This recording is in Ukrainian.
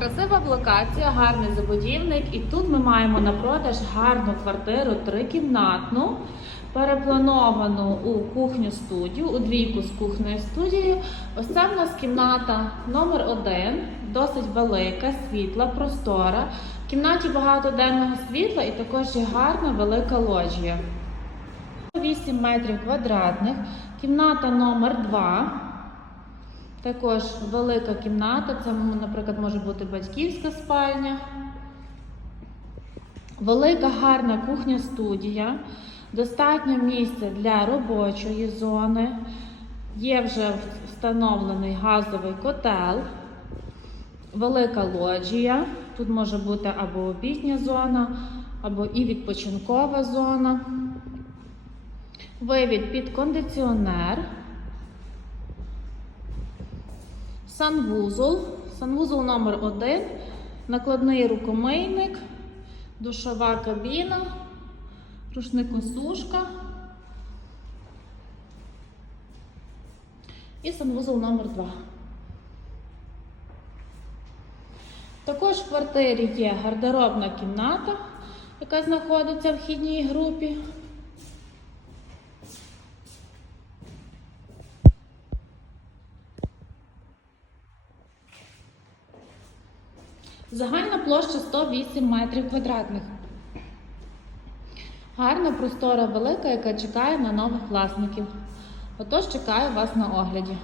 Красива локація, гарний забудівник. І тут ми маємо на продаж гарну квартиру трикімнатну, переплановану у кухню студію, у двійку з кухнею студією. Ось це в нас кімната номер один, досить велика, світла, простора. В кімнаті багато денного світла і також є гарна велика лоджія. 8 метрів квадратних, кімната номер 2. Також велика кімната, це, наприклад, може бути батьківська спальня. Велика гарна кухня-студія, достатньо місця для робочої зони. Є вже встановлений газовий котел, велика лоджія. Тут може бути або обідня зона, або і відпочинкова зона. Вивід під кондиціонер. Санвузол. Санвузол номер 1 накладний рукомийник, душова кабіна, рушникосушка. І санвузол номер 2 Також в квартирі є гардеробна кімната, яка знаходиться в вхідній групі. Загальна площа 108 метрів квадратних. Гарна простора велика, яка чекає на нових власників. Отож чекаю вас на огляді.